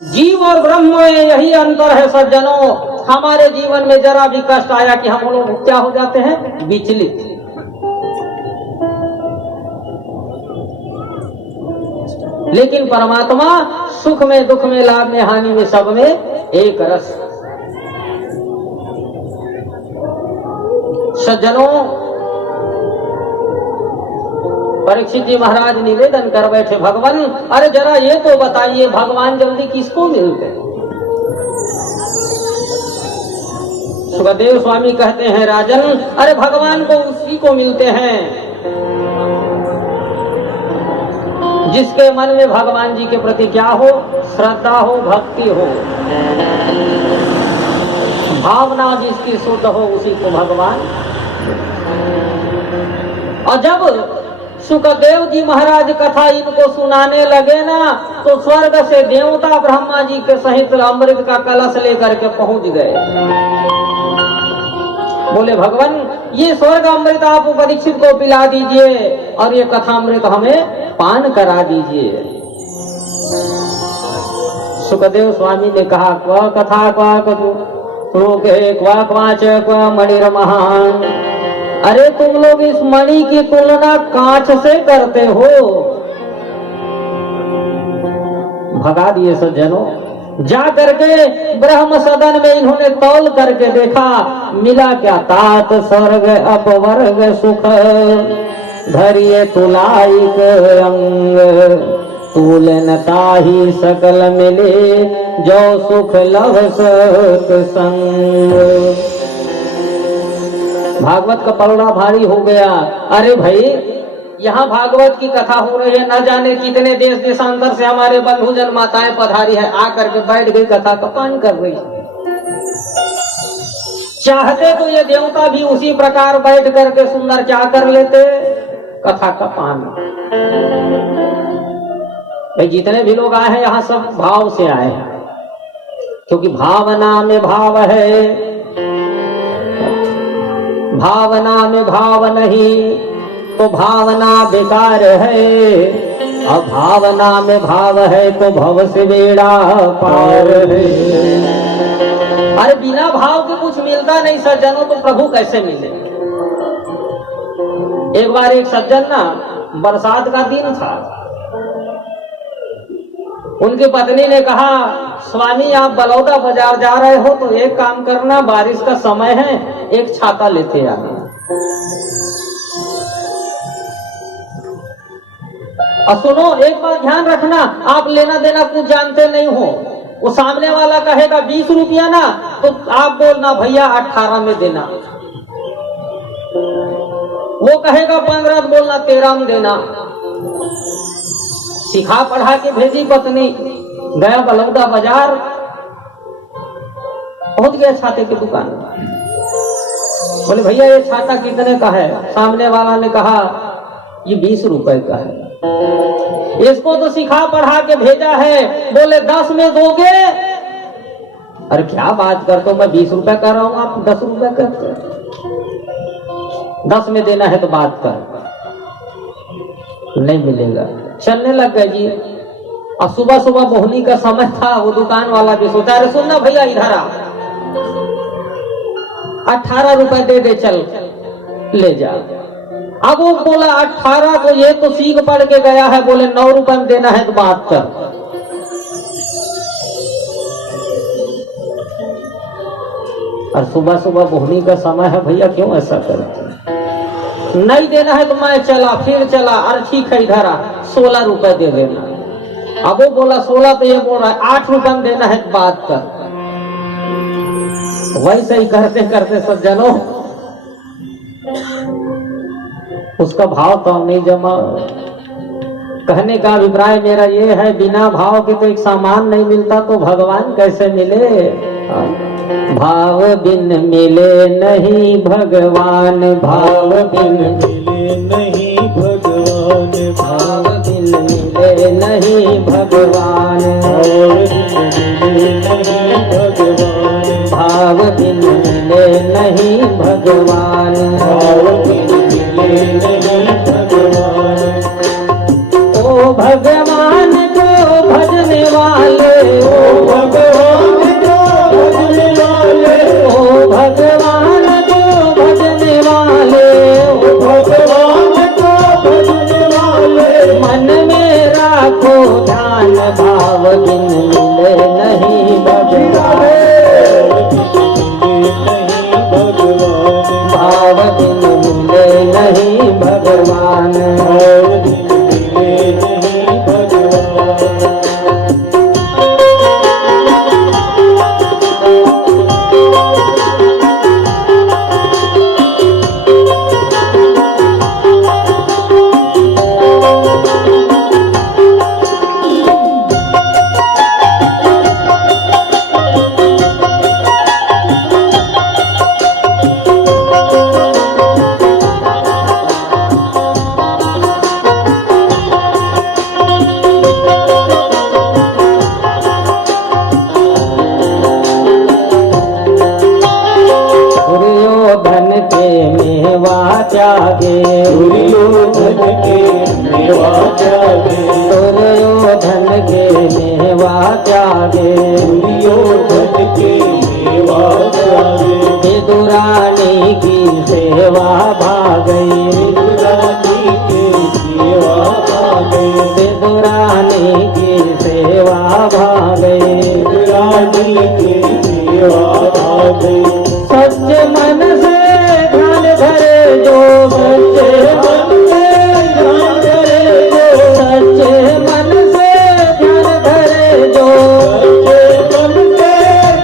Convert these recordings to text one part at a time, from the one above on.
जीव और ब्रह्म में यही अंतर है सज्जनों। हमारे जीवन में जरा भी कष्ट आया कि हम लोग क्या हो जाते हैं, विचलित। लेकिन परमात्मा सुख में, दुख में, लाभ में, हानि में, सब में एक रस। सज्जनों, परीक्षित जी महाराज निवेदन कर बैठे, भगवान अरे जरा ये तो बताइए, भगवान जल्दी किसको मिलते? सुखदेव स्वामी कहते हैं, राजन अरे भगवान को उसी को मिलते हैं जिसके मन में भगवान जी के प्रति क्या हो, श्रद्धा हो, भक्ति हो, भावना जिसकी शुद्ध हो, उसी को भगवान। और जब सुखदेव जी महाराज कथा इनको सुनाने लगे ना, तो स्वर्ग से देवता ब्रह्मा जी के सहित अमृत का कलश लेकर के पहुंच गए। बोले भगवान ये स्वर्ग अमृत आप परीक्षित को पिला दीजिए और ये कथा अमृत हमें पान करा दीजिए। सुखदेव स्वामी ने कहा, क्वा कथा क्वा कथु क्वा क्वाच क्वा मणिर महान। अरे तुम लोग इस मणि की तुलना कांच से करते हो। भगा दिए सज्जनों। जा करके ब्रह्म सदन में इन्होंने तौल करके देखा, मिला क्या, तात स्वर्ग अपवर्ग सुख धरिए तुलाइक अंग तुलन ताही सकल मिले जो सुख लव संग। भागवत का पलड़ा भारी हो गया। अरे भाई यहाँ भागवत की कथा हो रही है, न जाने कितने देश देशांतर से हमारे बंधु जन माताएं पधारी है, आकर के बैठ गई कथा का पान कर रही। चाहते तो ये देवता भी उसी प्रकार बैठ करके सुंदर क्या कर लेते, कथा का पान। भाई जितने भी लोग आए हैं यहाँ सब भाव से आए हैं, क्योंकि भावना में भाव है। भावना में भाव नहीं तो भावना बेकार है, और भावना में भाव है तो भव से बेड़ा पार है। अरे बिना भाव के कुछ मिलता नहीं सज्जनों, तो प्रभु कैसे मिले? एक बार एक सज्जन ना, बरसात का दिन था, उनकी पत्नी ने कहा, स्वामी आप बलौदा बाजार जा रहे हो तो एक काम करना, बारिश का समय है, एक छाता लेते आना। और सुनो एक बात ध्यान रखना, आप लेना देना कुछ जानते नहीं हो। वो सामने वाला कहेगा 20 रुपया ना, तो आप बोलना भैया 18 में देना। वो कहेगा 15, तो बोलना 13 में देना। सिखा पढ़ा के भेजी पत्नी, गया बलौदा बाजार, पहुंच गया छाते की दुकान। बोले भैया ये छाता कितने का है? सामने वाला ने कहा ये 20 रुपए का है। इसको तो सिखा पढ़ा के भेजा है, बोले 10 में दोगे? अरे क्या बात करते हो, मैं 20 रुपए कर रहा हूं, आप 10 रुपए करते। 10 में देना है तो बात कर, नहीं मिलेगा। चलने लग गए जी। अब सुबह सुबह मोहनी का समय था, वो दुकान वाला भी सोचा, अरे सुनना भैया इधर आ, 18 रुपए दे दे, चल ले जा। अब वो बोला 18, तो ये तो सीख पढ़ के गया है, बोले 9 रुपए में देना है तो बात कर। और सुबह सुबह मोहनी का समय है, भैया क्यों ऐसा करते? नहीं देना है तो मैं चला, फिर चला, अरे ठीक है इधर आ, 16 रुपए दे देना। अब वो बोला 16, तो ये बोल रहा है 8 रुपए में देना है तो बात कर। वैसे ही करते करते सज्जनों उसका भाव तो नहीं जमा। कहने का अभिप्राय मेरा ये है, बिना भाव के तो एक सामान नहीं मिलता, तो भगवान कैसे मिले? भाव बिन मिले नहीं भगवान, भाव बिन मिले नहीं भगवान, भाव बिन मिले नहीं भगवान, भाव बिन मिले नहीं भगवान, भाव बिन मिले नहीं भगवान। ओ भगवान को भजने वाले, ओ त्यागे, दुर्योधन के सेवा त्यागे, विदुरानी की सेवा भागे, विदुरानी के सेवा भागे, विदुरानी की सेवा भागे, विदुरानी के सेवा भागे। सच्चे मन से ध्यान धरे जो, सच्चे मन से ध्यान धरे जो, सच्चे मन से ध्यान धरे जो, सच्चे मन से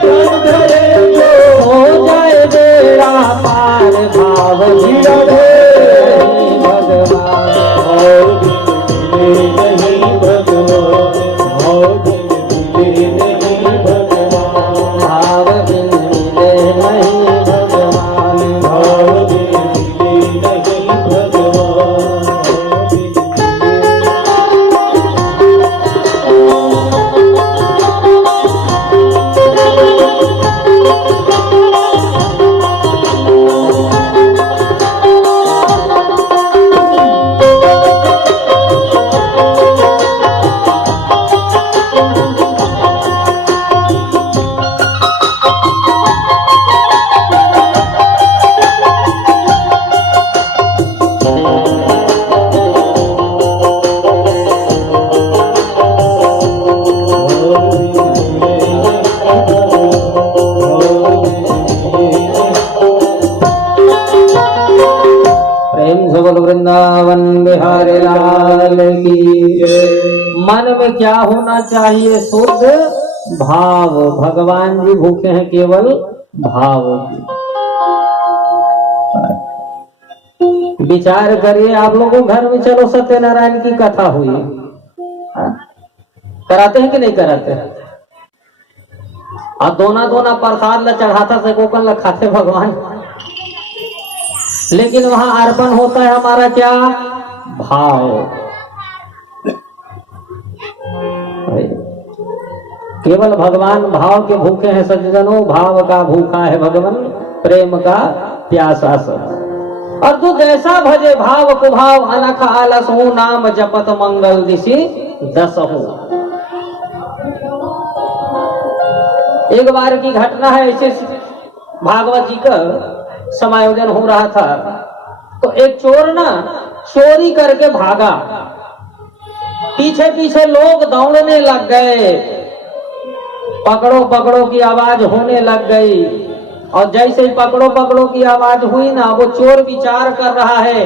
ध्यान धरे जो, हो जाए बेड़ा पार भाव हीरा भगवान। नहीं भगवान, भाव मिले नहीं भगवान, भाव बिन मिले नहीं भगवान। भाव मिले नहीं भगवान। प्रेम से बोलो वृंदावन बिहारी लाल की जय। मन में क्या होना चाहिए? शुद्ध भाव। भगवान जी भूखे हैं केवल भाव की। विचार करिए, आप लोगों घर में चलो सत्यनारायण की कथा हुई, कराते हैं कि नहीं कराते? और दोना दोना प्रसाद ला चढ़ाता से कोकन ला खाते भगवान, लेकिन वहां अर्पण होता है हमारा क्या? भाव। केवल भगवान भाव के भूखे हैं सज्जनों, भाव का भूखा है भगवान, प्रेम का प्यासा सब। और तू जैसा भजे भाव कुभाव, अनख आलस हो नाम जपत मंगल दिशि दस हो। एक बार की घटना है, ऐसे भागवत जी का समायोजन हो रहा था, तो एक चोर ना चोरी करके भागा, पीछे पीछे लोग दौड़ने लग गए, पकड़ो पकड़ो की आवाज होने लग गई। और जैसे ही पकड़ो पकड़ो की आवाज हुई ना, वो चोर विचार कर रहा है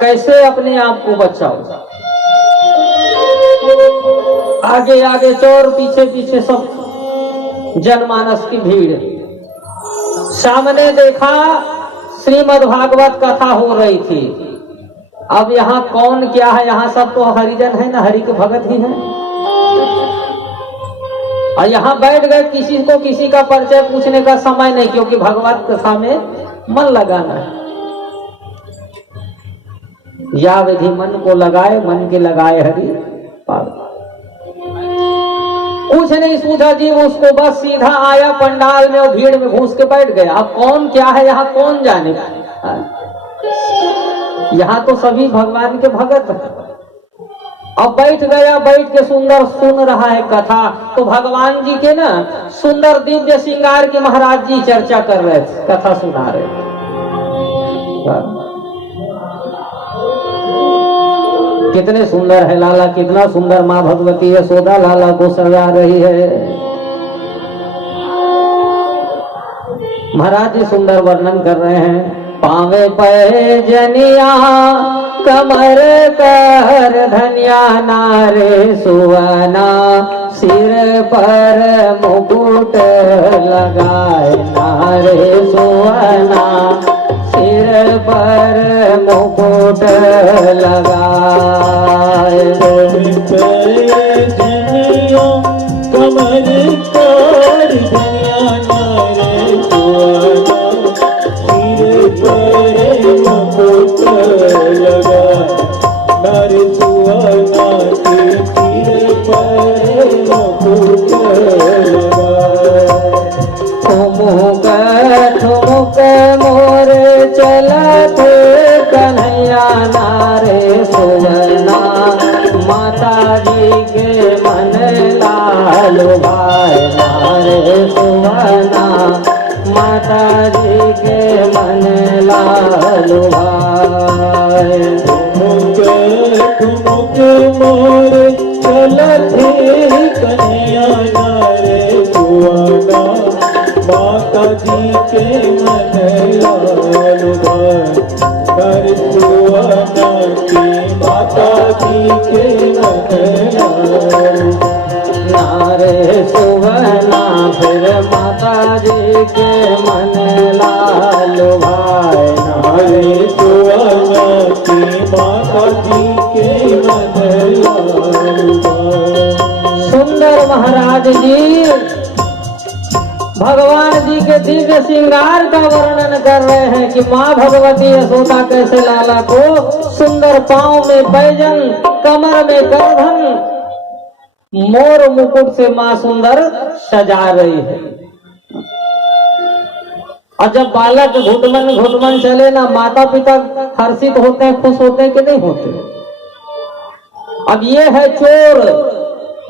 कैसे अपने आप को बचाओ। आगे आगे चोर, पीछे पीछे सब जनमानस की भीड़। सामने देखा श्रीमद् भागवत कथा हो रही थी। अब यहाँ कौन क्या है, यहाँ सब तो हरिजन है ना, हरि के भगत ही है। और यहाँ बैठ गए, किसी को किसी का परिचय पूछने का समय नहीं, क्योंकि भगवत कथा में मन लगाना है। या विधि मन को लगाए, मन के लगाए हरि पार। कुछ नहीं सूझा जी उसको, बस सीधा आया पंडाल में और भीड़ में घुस के बैठ गया। अब कौन क्या है यहाँ कौन जाने। यहाँ तो सभी भगवान के भगत हैं। अब बैठ गया, बैठ के सुंदर सुन रहा है कथा। तो भगवान जी के ना सुंदर दिव्य श्रृंगार के महाराज जी चर्चा कर रहे थे, कथा सुना रहे थे। कितने सुंदर है लाला, कितना सुंदर माँ भगवती यशोदा लाला को सजा रही है। महाराज जी सुंदर वर्णन कर रहे हैं। पावे पे जनिया कमर कर धनिया नारे सुवना, सिर पर मुकुट लगाए नारे सुवना, सिर पर मुकुट लगाए। जनिया कमर कर धनिया नारे सुवना, सिर पर मुकुट लगा नारे सुवना, सिर पर मुकुट लगा। ठुमुक ठुमुक मोर चलत कन्हैया नारे सुवना, माता जी के मन लाल के मन लाल भाई कर सुवन की माता जी के मन लाल नारे सुवना फिर माता जी के मन लाल भाई हरे सुवन की माता जी के मन लाल भाई। सुंदर महाराज जी भगवान जी के दिव्य श्रृंगार का वर्णन कर रहे हैं कि माँ भगवती यशोदा कैसे लाला को सुंदर पांव में बैजन, कमर में करधन, मोर मुकुट से माँ सुंदर सजा रही है। और जब बालक घुटमन घुटमन चले ना, माता पिता हर्षित होते हैं, खुश होते हैं कि नहीं होते। अब ये है चोर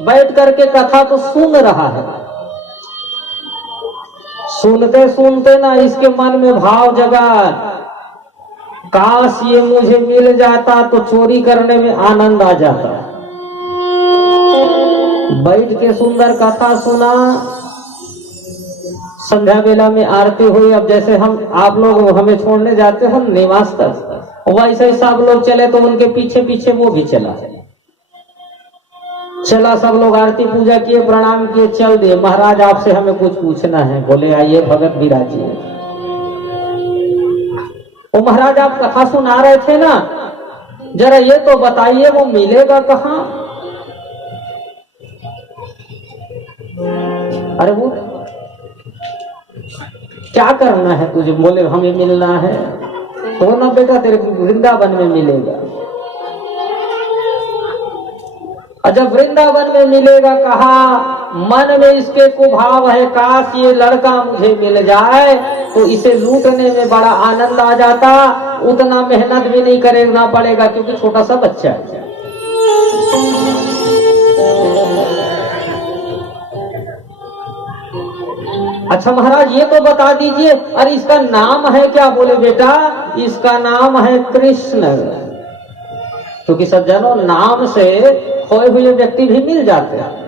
बैठ करके कथा तो सुन रहा है, सुनते सुनते ना इसके मन में भाव जगा, काश ये मुझे मिल जाता तो चोरी करने में आनंद आ जाता। बैठ के सुंदर कथा सुना, संध्या बेला में आरती हुई। अब जैसे हम आप लोग हमें छोड़ने जाते हो निवास तक, वैसे सब लोग चले तो उनके पीछे पीछे वो भी चला। सब लोग आरती पूजा किए, प्रणाम किए, चल दिए। महाराज आपसे हमें कुछ पूछना है। बोले आइए भगत विराजिए। वो महाराज आप कथा सुना रहे थे ना, जरा ये तो बताइए वो मिलेगा कहाँ? अरे वो क्या करना है तुझे? बोले हमें मिलना है। तो ना बेटा तेरे वृंदावन में मिलेगा। और जब वृंदावन में मिलेगा कहा, मन में इसके कुभाव है, काश ये लड़का मुझे मिल जाए तो इसे लूटने में बड़ा आनंद आ जाता, उतना मेहनत भी नहीं करना पड़ेगा क्योंकि छोटा सा बच्चा है। अच्छा महाराज ये तो बता दीजिए, अरे इसका नाम है क्या? बोले बेटा इसका नाम है कृष्ण। क्योंकि सज्जनों नाम से खोए हुए व्यक्ति भी मिल जाते हैं।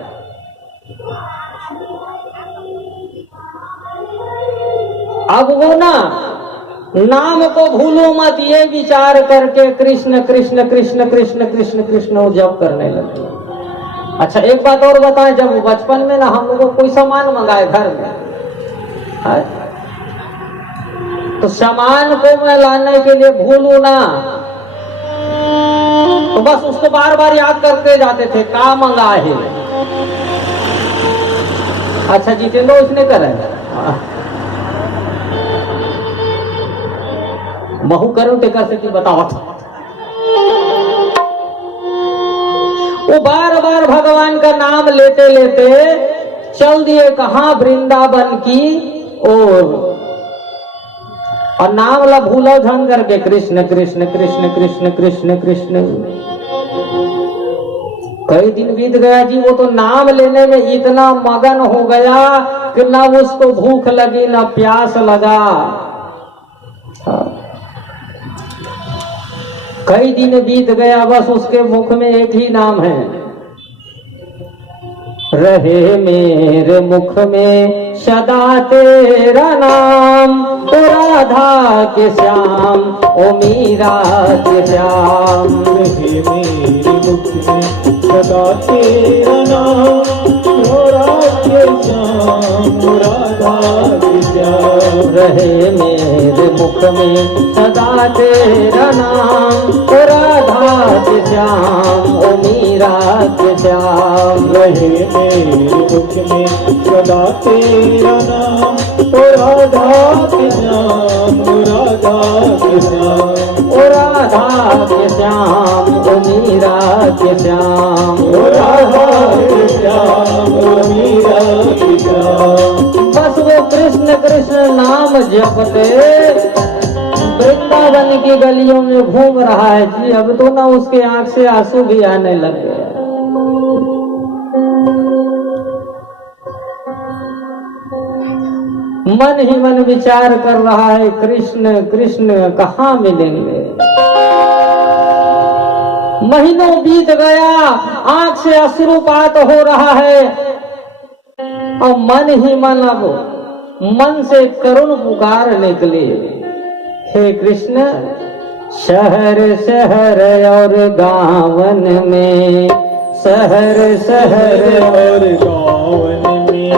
अब वो ना नाम को भूलो मत, ये विचार करके कृष्ण कृष्ण कृष्ण कृष्ण कृष्ण कृष्ण वो जप करने लगे। अच्छा एक बात और बताएं, जब बचपन में ना हम लोग कोई सामान मंगाए घर में, तो सामान को मैं लाने के लिए भूलू ना, तो बस उसको बार बार याद करते जाते थे, का मंगा है। अच्छा जितेंद्र इसने करे महू करो टेकर से बताओ। वो बार बार भगवान का नाम लेते लेते चल दिए कहां? वृंदावन की ओर। और नाम ला भूलो झन करके कृष्ण कृष्ण कृष्ण कृष्ण कृष्ण कृष्ण। कई दिन बीत गया जी, वो तो नाम लेने में इतना मगन हो गया कि ना उसको भूख लगी ना प्यास लगा। कई दिन बीत गया, बस उसके मुख में एक ही नाम है, रहे मेरे मुख में सदा तेरा नाम, ओ राधा के श्याम, ओ मीरा के श्याम। रहे मेरे मुख में सदा तेरा नाम, ओ राधे श्याम, ओ राधा के श्याम। रहे मेरे मुख में सदा तेरा नाम, ओ राधा के श्याम, ओ मीरा के श्याम। रहे मेरे मुख में सदा तेरा नाम, ओ राधा के श्याम, ओ राधा के श्याम। ओ राधा के श्याम, ओ मीरा के श्याम, ओ राधा के श्याम, ओ मीरा के श्याम। बस वो कृष्ण कृष्ण नाम जपते वृंदावन की गलियों में घूम रहा है जी। अब तो ना उसके आंख से आंसू भी आने लग गए। मन ही मन विचार कर रहा है, कृष्ण कृष्ण कहाँ मिलेंगे। महीनों बीत गया, आंख से अश्रुपात हो रहा है और मन ही मन अब मन से करुण पुकार निकली, हे कृष्ण शहर शहर और गावन में, शहर शहर और गावन में,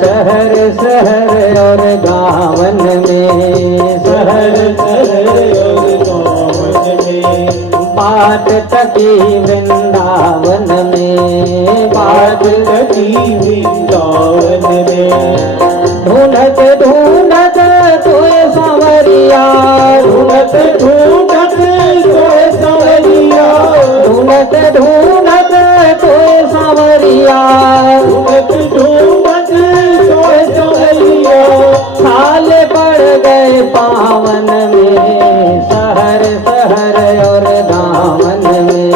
शहर शहर और गावन में, शहर शहर और गावन में, बाट तकी वृंदावन में, बाट तकी वृंदावन में, ढूंढत ढूंढत तोए सांवरिया, ढूंढत ढूंढत तोए सांवरिया, ढूंढत ढूंढत तोए सांवरिया, ढूंढत ढूंढत तोए सांवरिया, छाले पड़ गए पावन में, शहर शहर और गावन में,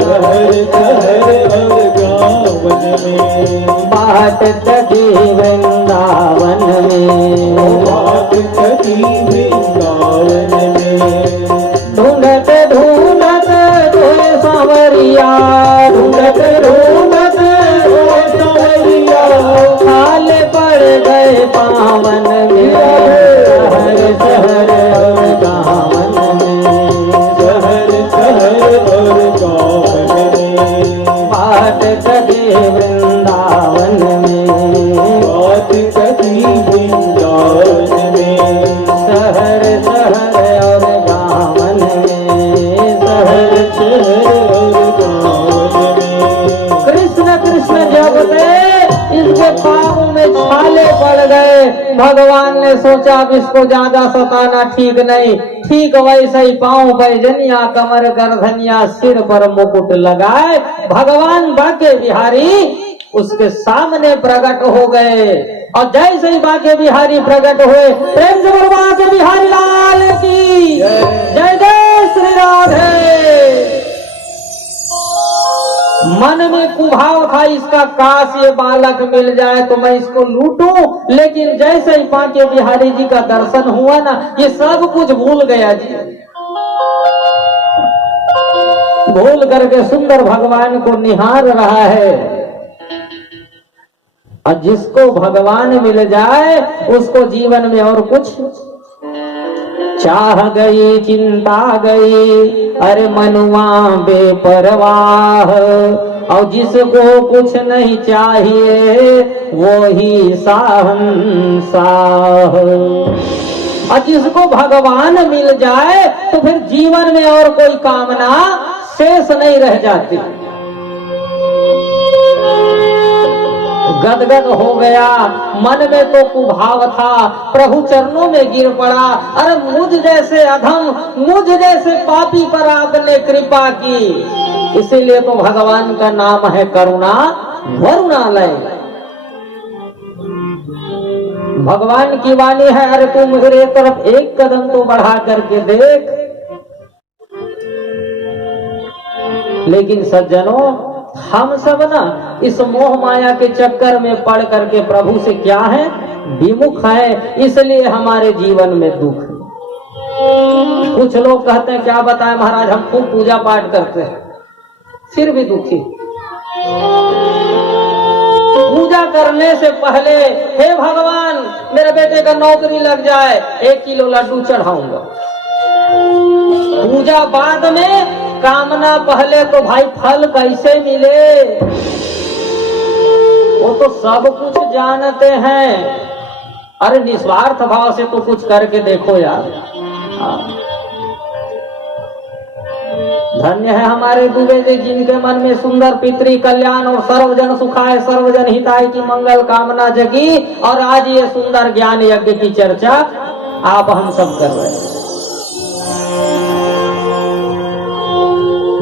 शहर शहर और गावन में, बाट तकी वृंदावन में, बाट तकी वृंदावन में, ढूंढत ढूंढत तोए सांवरिया, ढूंढत ढूंढत तोए सांवरिया, छाले पड़ गए पावन में, शहर शहर और गावन में, शहर शहर और गावन में, बाट तकी वृंदावन में, बाट तकी वृंदावन में, शहर शहर और गावन में, शहर शहर और गावन में, कृष्ण कृष्ण जपते इसके पाँव में छाले पड़ गए। भगवान ने सोचा अब इसको ज्यादा सताना ठीक नहीं, ठीक वैसे ही पाँव पैजनिया, कमर गर्दनिया, सिर पर मुकुट लगाए भगवान बाके बिहारी उसके सामने प्रकट हो गए। और जैसे ही बाके बिहारी प्रकट हुए, प्रेम से बोलो बाके बिहारी लाल की जय जय श्री राधे। मन में कुभाव था इसका, काश ये बालक मिल जाए तो मैं इसको लूटूं, लेकिन जैसे ही बाके बिहारी जी का दर्शन हुआ ना, ये सब कुछ भूल गया जी। भूल करके सुंदर भगवान को निहार रहा है। और जिसको भगवान मिल जाए उसको जीवन में और कुछ चाह गई, चिंता गई, अरे मनुआ बेपरवाह। और जिसको कुछ नहीं चाहिए वो ही साहंसाह। और जिसको भगवान मिल जाए तो फिर जीवन में और कोई कामना शेष नहीं रह जाती। गदगद हो गया, मन में तो कुभाव था, प्रभु चरणों में गिर पड़ा। अरे मुझ जैसे अधम, मुझ जैसे पापी पर आपने कृपा की। इसीलिए तो भगवान का नाम है करुणा वरुणालय। भगवान की वाणी है, अरे तू मेरे तरफ एक कदम तो बढ़ा करके देख। लेकिन सज्जनों, हम सब ना इस मोह माया के चक्कर में पड़ करके प्रभु से क्या है, विमुख है। इसलिए हमारे जीवन में दुख। कुछ लोग कहते हैं क्या बताएं महाराज, हम खूब पूजा पाठ करते हैं फिर भी दुखी। पूजा करने से पहले हे भगवान मेरे बेटे का नौकरी लग जाए, 1 किलो लड्डू चढ़ाऊंगा। पूजा बाद में, कामना पहले। तो भाई फल कैसे मिले? वो तो सब कुछ जानते हैं। अरे निस्वार्थ भाव से तो कुछ करके देखो यार। धन्य है हमारे दुबे जी, जिनके मन में सुंदर पितृ कल्याण और सर्वजन सुखाय सर्वजन हिताय की मंगल कामना जगी। और आज ये सुंदर ज्ञान यज्ञ की चर्चा आप हम सब कर रहे हैं।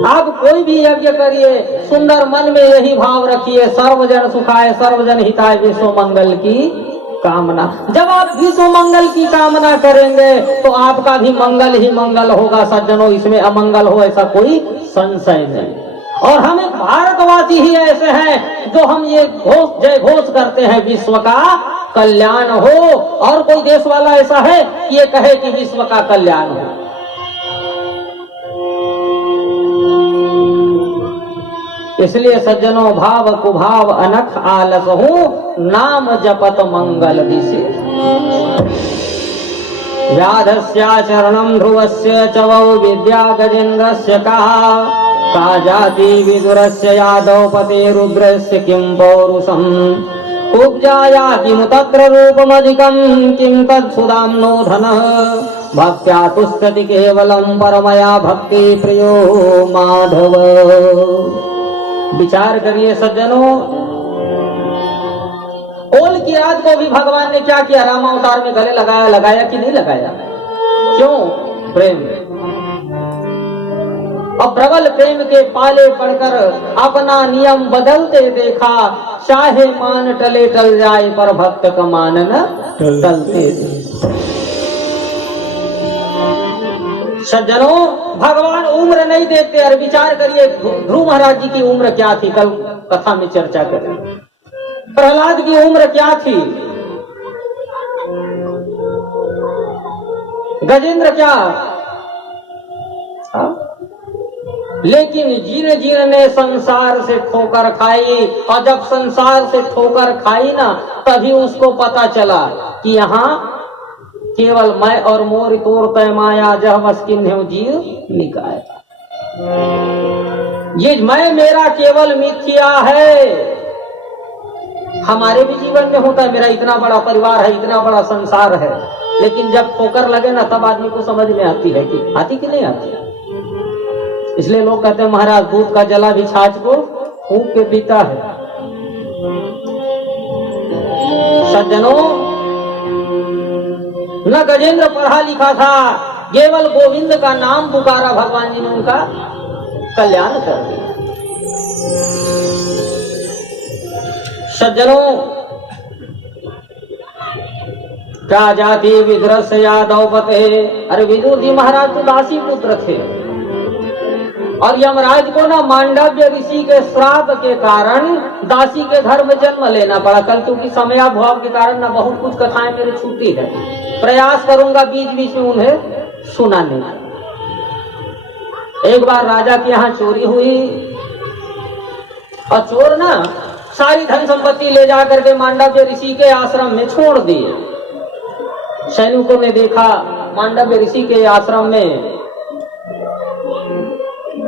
आप कोई भी यज्ञ करिए, सुंदर मन में यही भाव रखिए, सर्वजन सुखाय सर्वजन हिताय विश्व मंगल की कामना। जब आप विश्व मंगल की कामना करेंगे तो आपका भी मंगल ही मंगल होगा सज्जनों, इसमें अमंगल हो ऐसा कोई संशय नहीं। और हम एक भारतवासी ही ऐसे हैं जो हम ये घोष जय घोष करते हैं विश्व का कल्याण हो। और कोई देश वाला ऐसा है कि ये कहे कि विश्व का कल्याण हो? इसलिए सज्जनों भाव कुभाव अनख आलस हूँ, नाम जपत मंगल दिशे। व्याधस्याचरणं ध्रुवस्य च वौ विद्या गजेन्द्रस्य का जाति विदुरस्य यादव पते रुद्रस्य किं पौरुषम् उपजाया किं तत्र रूपमधिकं किं तत्सुदाम्नो धनः भक्त्या तुष्टति केवलं परमया भक्ति प्रियो माधव। विचार करिए सज्जनों, ओल की रात को भी भगवान ने क्या किया, रामावतार में गले लगाया, लगाया कि नहीं लगाया? क्यों? प्रेम। और प्रबल प्रेम के पाले पड़कर अपना नियम बदलते देखा, चाहे मान टले टल जाए पर भक्त का मान न टलते। सज्जनों, भगवान उम्र नहीं देखते। और विचार करिए ध्रुव महाराज जी की उम्र क्या थी, कल कथा में चर्चा करें। प्रहलाद की उम्र क्या थी, गजेंद्र क्या, लेकिन जीर्ण जीर्ण ने संसार से ठोकर खाई। और जब संसार से ठोकर खाई ना, तभी उसको पता चला कि यहाँ केवल मैं और मोर तोर तय माया जह मस्किन है जीव निकाय। ये मैं मेरा केवल मिथ्या है। हमारे भी जीवन में होता है, मेरा इतना बड़ा परिवार है, इतना बड़ा संसार है, लेकिन जब ठोकर लगे ना तब आदमी को समझ में आती है कि आती कि नहीं आती। इसलिए लोग कहते हैं महाराज दूध का जला भी छाछ को फूंक के पीता है। सज्जनों, न गजेंद्र पढ़ा लिखा था, केवल गोविंद का नाम पुकारा, भगवान जी ने उनका कल्याण कर दिया। सज्जनों, क्या जाति विदुरस यादव पते। अरे विदुर जी महाराज तो दासी पुत्र थे, और यमराज को ना मांडव्य ऋषि के श्राप के कारण दासी के घर में जन्म लेना पड़ा। कल क्योंकि समयाभाव के कारण ना बहुत कुछ कथाएं मेरी छूटी है, प्रयास करूंगा बीच बीच में उन्हें सुनाने। एक बार राजा के यहाँ चोरी हुई, और चोर ना सारी धन संपत्ति ले जा करके मांडव्य ऋषि के आश्रम में छोड़ दिए। सैनिकों ने देखा मांडव्य ऋषि के आश्रम में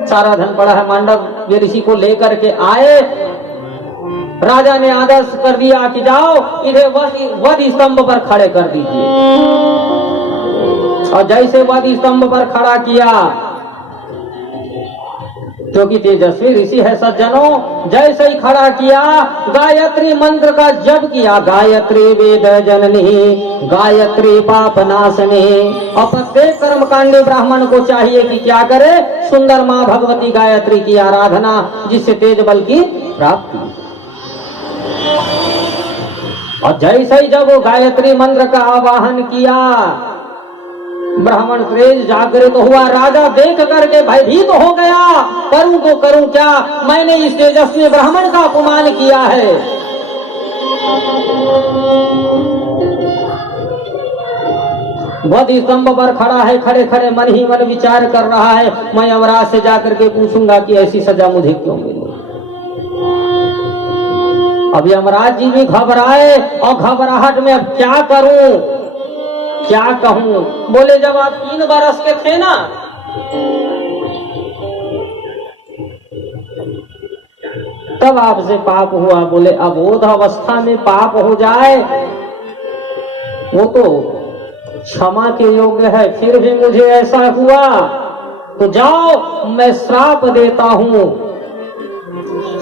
सारा धन पड़ा है, मांडव्य ऋषि को लेकर के आए। राजा ने आदेश कर दिया कि जाओ इन्हें वध स्तंभ पर खड़े कर दीजिए। और जैसे वध स्तंभ पर खड़ा किया, क्योंकि तेजस्वी ऋषि है सज्जनों, जैसे ही खड़ा किया गायत्री मंत्र का जप किया। गायत्री वेद जननी गायत्री पाप नाशनी। और प्रत्येक कर्मकांडी ब्राह्मण को चाहिए कि क्या करे, सुंदर माँ भगवती गायत्री की आराधना, जिससे तेज बल की प्राप्ति। और जैसे ही जब वो गायत्री मंत्र का आवाहन किया, ब्राह्मण तेज जागृत हुआ। राजा देख करके भयभीत हो गया, करूं तो करूं क्या, मैंने इस तेजस्वी ब्राह्मण का अपमान किया है। वध स्तंभ पर खड़ा है, खड़े खड़े मन ही मन विचार कर रहा है, मैं यमराज से जाकर के पूछूंगा कि ऐसी सजा मुझे क्यों मिली। अब यमराज जी भी घबराए, और घबराहट में अब क्या करूं, क्या कहूं। बोले जब आप 3 बरस के थे ना, तब आपसे पाप हुआ। बोले अबोध अवस्था में पाप हो जाए वो तो क्षमा के योग्य है, फिर भी मुझे ऐसा हुआ तो जाओ मैं श्राप देता हूं,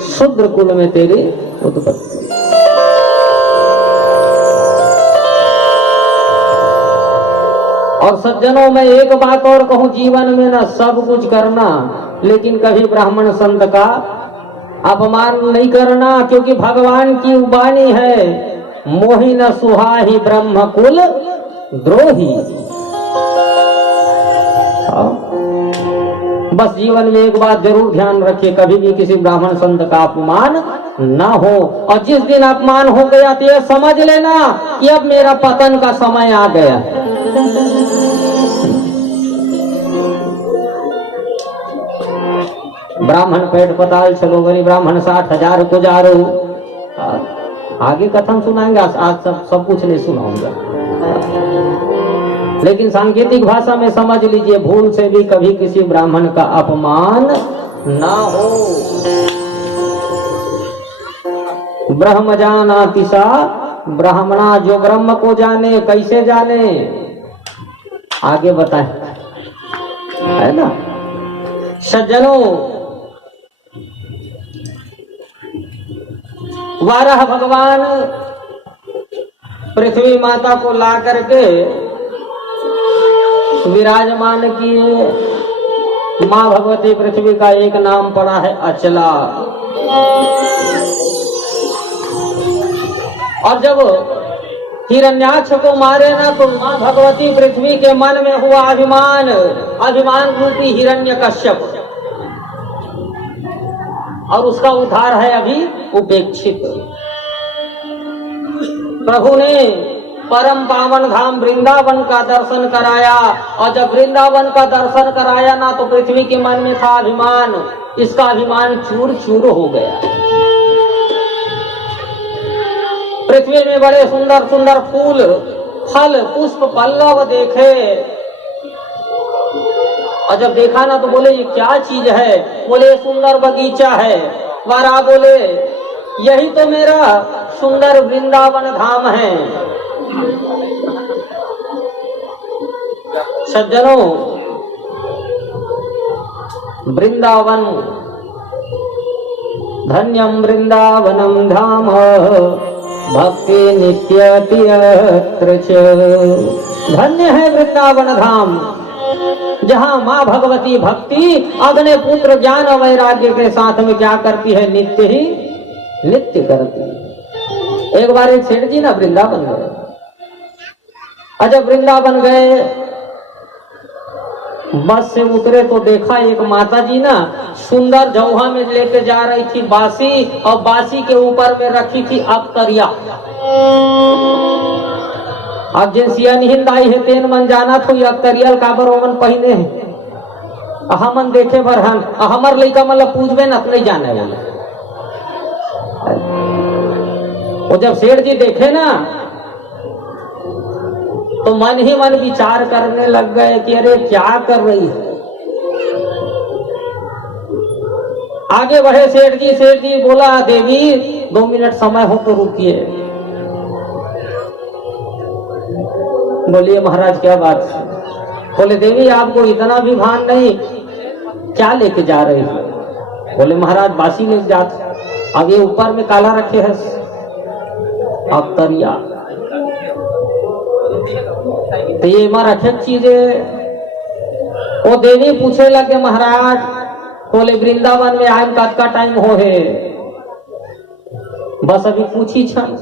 शूद्र कुल में तेरी उत्पत्ति। और सज्जनों, मैं एक बात और कहूं, जीवन में ना सब कुछ करना, लेकिन कभी ब्राह्मण संत का अपमान नहीं करना, क्योंकि भगवान की वाणी है, मोहि न सुहाहि ब्रह्म कुल द्रोही। बस जीवन में एक बात जरूर ध्यान रखिए, कभी भी किसी ब्राह्मण संत का अपमान ना हो। और जिस दिन अपमान हो गया तो ये समझ लेना कि अब मेरा पतन का समय आ गया। ब्राह्मण पेट पताल चलो गई, ब्राह्मण 60,000 गुजारो। आगे कथन सुनाएंगे, आज सब कुछ नहीं सुनाऊंगा, लेकिन सांकेतिक भाषा में समझ लीजिए, भूल से भी कभी किसी ब्राह्मण का अपमान ना हो। ब्रह्म जानाति सा ब्राह्मणा, जो ब्रह्म को जाने, कैसे जाने आगे बताए, है ना। सज्जनों, वाराह भगवान पृथ्वी माता को ला करके विराजमान किए। माँ भगवती पृथ्वी का एक नाम पड़ा है अचला। और जब हिरण्याक्ष को मारे ना, तो माँ भगवती पृथ्वी के मन में हुआ अभिमान, अभिमान रूपी हिरण्यकश्यप, और उसका उद्धार है अभी उपेक्षित। प्रभु ने परम पावन धाम वृंदावन का दर्शन कराया, और जब वृंदावन का दर्शन कराया ना, तो पृथ्वी के मन में था अभिमान, इसका अभिमान चूर चूर हो गया। पृथ्वी में बड़े सुंदर सुंदर फूल, फल, पुष्प, पल्लव देखे, और जब देखा ना तो बोले ये क्या चीज है? बोले सुंदर बगीचा है। वारा बोले यही तो मेरा सुंदर वृंदावन धाम है। सज्जनों, वृंदावन धन्यम वृंदावनम धाम भक्ति नित्यति यत्र च। धन्य है वृंदावन धाम, जहाँ माँ भगवती भक्ति अग्नि पुत्र ज्ञान और वैराग्य के साथ में क्या करती है? नित्य ही नित्य करती है। एक बार एक सेठ जी ना वृंदावन गए, और जब वृंदावन गए, बस से उतरे तो देखा एक माता जी ना सुंदर जौहा में लेके जा रही थी बासी, और बासी के ऊपर में रखी थी अख्तरिया। अब जिन सियन हिंद आई है तेन मन जाना थो अख्तरियल काबर ओमन पहने है। हमन देखे भर हन, हमर लइका मतलब पूछबे न नहीं जाने वाले। वो जब सेठ जी देखे ना, तो मन ही मन विचार करने लग गए कि अरे क्या कर रही है। आगे बढ़े सेठ जी बोला देवी 2 मिनट समय हो तो रुकिए। बोलिए महाराज क्या बात है? बोले देवी आपको इतना भी भान नहीं, क्या लेके जा रही है? बोले महाराज बासी लेके जाते। अब ये ऊपर में काला रखे है अख्तरिया, तो ये मार अच्छी चीज है। वो देवी पूछे लगे महाराज, बोले वृंदावन में आए का टाइम हो है? बस अभी पूछी छन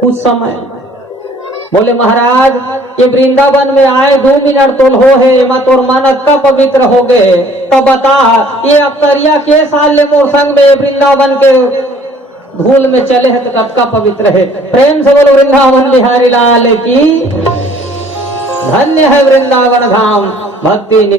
कुछ समय। बोले महाराज ये वृंदावन में आए 2 मिनट तो हो है, मा तोर मन अत्ता पवित्र हो गए, तो बता ये अख्तरिया के साल ले मोर संग में वृंदावन के धूल में चले है तो कब का पवित्र है। प्रेम से बोलो वृंदावन बिहारी लाल की। धन्य है वृंदावन धाम भक्ति।